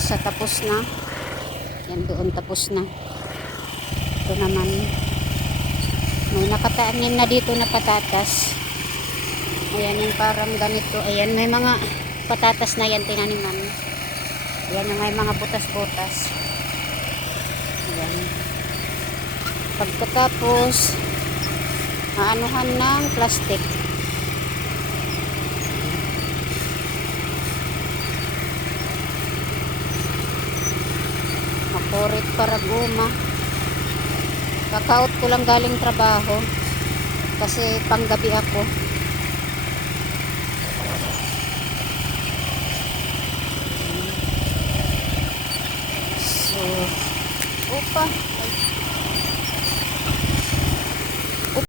isa tapos na. Yan doon tapos na. Ito naman. May nakatanim na dito na patatas. Ayan yung parang ganito. Ayan may mga patatas na yan tinaniman. Ayan yung may mga butas-butas. Ayan. Pagkatapos maanuhan ng plastic. Makurit para guma. Kakaot ko lang galing trabaho kasi panggabi ako. So, upa.